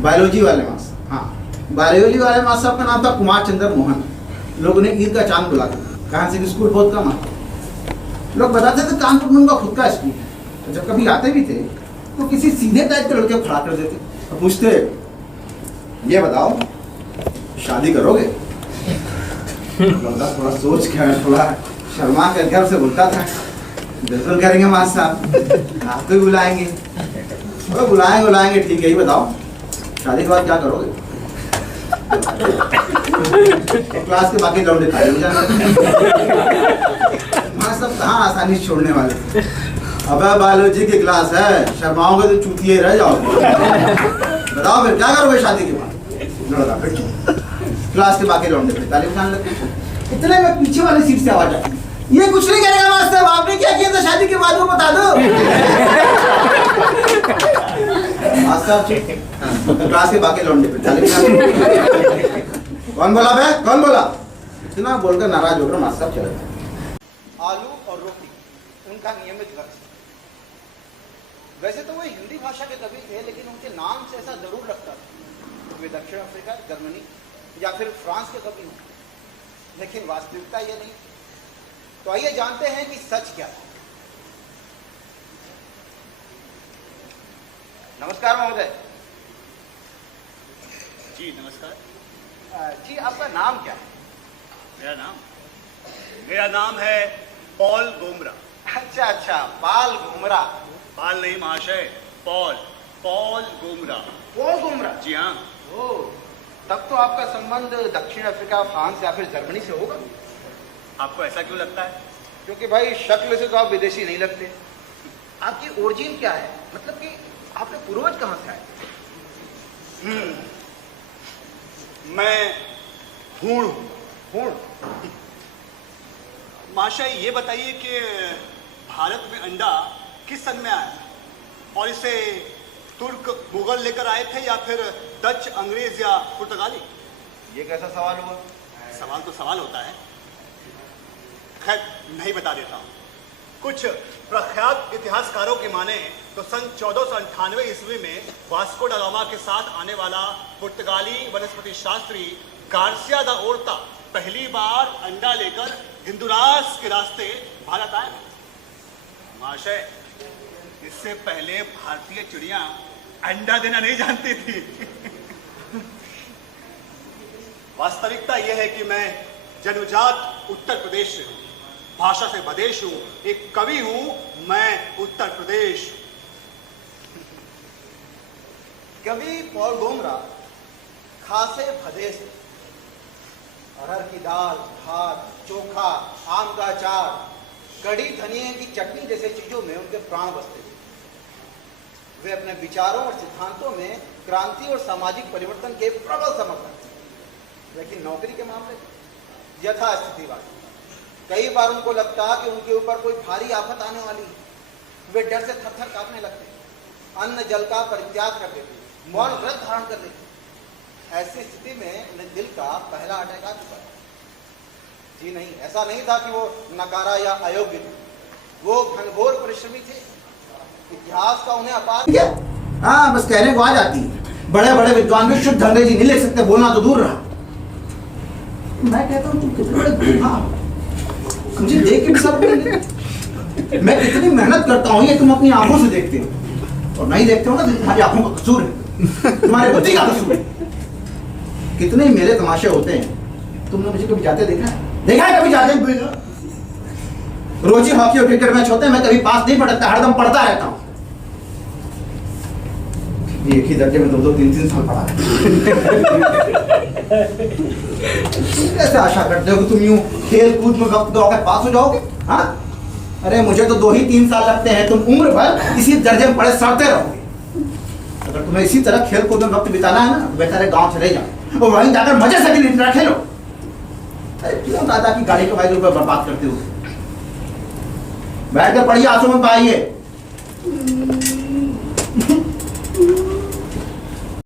Biology वाले master, हाँ biology वाले मास्टर साहब का नाम था कुमार चंद्र मोहन। लोग उन्हें ईद का चांद बुलाते थे, कहाँ से स्कूल बहुत कम आता। लोग बताते थे कानपुर में उनका खुद का स्कूल है। तो जब कभी आते भी थे तो किसी सीधे टाइप के लड़के को खड़ा कर देते और पूछते, ये बताओ शादी करोगे? थोड़ा सोच के थोड़ा शर्मा कर घर से बोलता था, बिल्कुल करेंगे मास्टर साहब, आपको भी बुलाएंगे। तो बुलाएंगे ठीक है, ही बताओ शादी के बाद क्या करोगे? तो क्लास के बाकी लौंडे खड़े हो जाते। मास्टर साहब कहाँ आसानी से छोड़ने वाले। अबे बायोलॉजी की क्लास है, शर्माओगे तो चूतिए रह जाओगे। बताओ फिर क्या करोगे शादी के बाद? क्लास के बाकी लौंडे पे ताली बजाने लगते। इतने में पीछे वाली सीट से आवाज आई, ये कुछ नहीं करेगा मास्टर, आपने क्या किया था शादी के बाद वो बता दो। मास्टर क्लास के बाकी लौंडे पे ताली बजाने। कौन बोला बे, कौन बोला? इतना बोलकर नाराज होकर मास्टर चले गए। आलू और रोटी उनका नियमित वर्ष। वैसे तो वो हिंदी भाषा के कवि थे, लेकिन उनके नाम से ऐसा जरूर लगता था वे दक्षिण अफ्रीका, जर्मनी या फिर फ्रांस के कवि हों, लेकिन वास्तविकता ये नहीं। तो आइए जानते हैं कि सच क्या है। नमस्कार महोदय। जी नमस्कार। जी आपका नाम क्या है? मेरा नाम है पॉल गोमरा। अच्छा, पाल गोमरा। पाल नहीं महाशय, पॉल गोमरा। पॉल गोमरा? जी हाँ। ओह, तब तो आपका संबंध दक्षिण अफ्रीका, फ्रांस या फिर जर्मनी से होगा। आपको ऐसा क्यों लगता है? क्योंकि भाई शक्ल से तो आप विदेशी नहीं लगते। आपकी ओरिजिन क्या है, मतलब कि आपके पूर्वज कहाँ से आए? मैं हूण हूँ। हूण? महाशय ये बताइए कि भारत में अंडा किस सन में आया और इसे तुर्क मुगल लेकर आए थे या फिर डच, अंग्रेज या पुर्तगाली? ये कैसा सवाल हुआ? सवाल तो सवाल होता है। खैर नहीं बता देता हूँ। कुछ प्रख्यात इतिहासकारों की माने तो सन 1498 ईस्वी में वास्को दा गामा के साथ आने वाला पुर्तगाली वनस्पति शास्त्री गार्सिया दा ओर्ता पहली बार अंडा लेकर हिंदुरास के रास्ते भारत आए। महाशय इससे पहले भारतीय चिड़िया अंडा देना नहीं जानती थी। वास्तविकता यह है कि मैं जन्मजात उत्तर प्रदेश से हूं, भाषा से बदेश हूं, एक कवि हूं मैं उत्तर प्रदेश। कवि पॉल गोमरा खासे भदेश, अरहर की दाल, भात, चोखा, आम का अचार, कड़ी धनिया की चटनी जैसे चीजों में उनके प्राण बसते थे। वे अपने विचारों और सिद्धांतों में क्रांति और सामाजिक परिवर्तन के प्रबल समर्थक थे, लेकिन नौकरी के मामले यथास्थितिवादी। कई बार उनको लगता कि उनके ऊपर कोई भारी आफत आने वाली है। वे डर से थर-थर कांपने लगते, अन्न जल का परित्याग कर देते, मौन व्रत धारण कर लेते। ऐसी स्थिति में उन्हें दिल का पहला अटैक आ चुका। जी नहीं, ऐसा नहीं था कि वो नकारा या अयोग्य थे, वो घनघोर परिश्रमी थे। इतिहास का उन्हें अपार, हाँ बस कहने को आ जाती है। बड़े बड़े विद्वान भी शुद्ध अंग्रेजी नहीं लिख सकते, बोलना तो दूर रहा। मैं कहता हूँ तुम कितने बड़े गुफा, मुझे देख के भी सब मैं कितनी मेहनत करता हूँ ये तुम अपनी आंखों से देखते हो, और नहीं देखते हो ना तो तुम्हारी आंखों का कसूर है, तुम्हारे बुद्धि का कसूर है। कितने मेरे तमाशे होते हैं, तुमने मुझे कभी जाते देखा है? देखा है कभी जाते? रोज ही हॉकी और क्रिकेट मैच होते हैं, मैं कभी पास नहीं पढ़ता, हरदम पढ़ता रहता हूँ। एक ही दर्जे में 2-2, 3-3 साल पढ़ा कैसे आशा करते हो कि तुम यूं खेल कूद में वक्त दोगे पास हो जाओगे? हाँ, अरे मुझे तो 2 ही 3 साल लगते हैं, तुम उम्र भर इसी दर्जे में पढ़े सड़ते रहोगे। अगर तुम्हें इसी तरह खेल कूद में वक्त बिताना है ना, बेहतर है गाँव चले जाओ और वहीं जाकर मजे से गिल्ली खेलो। अरे क्यों दादा की गाड़ी के भाई रुपये बर्बाद करते हो? बैठ कर पढ़िए, आंसू में पाइए।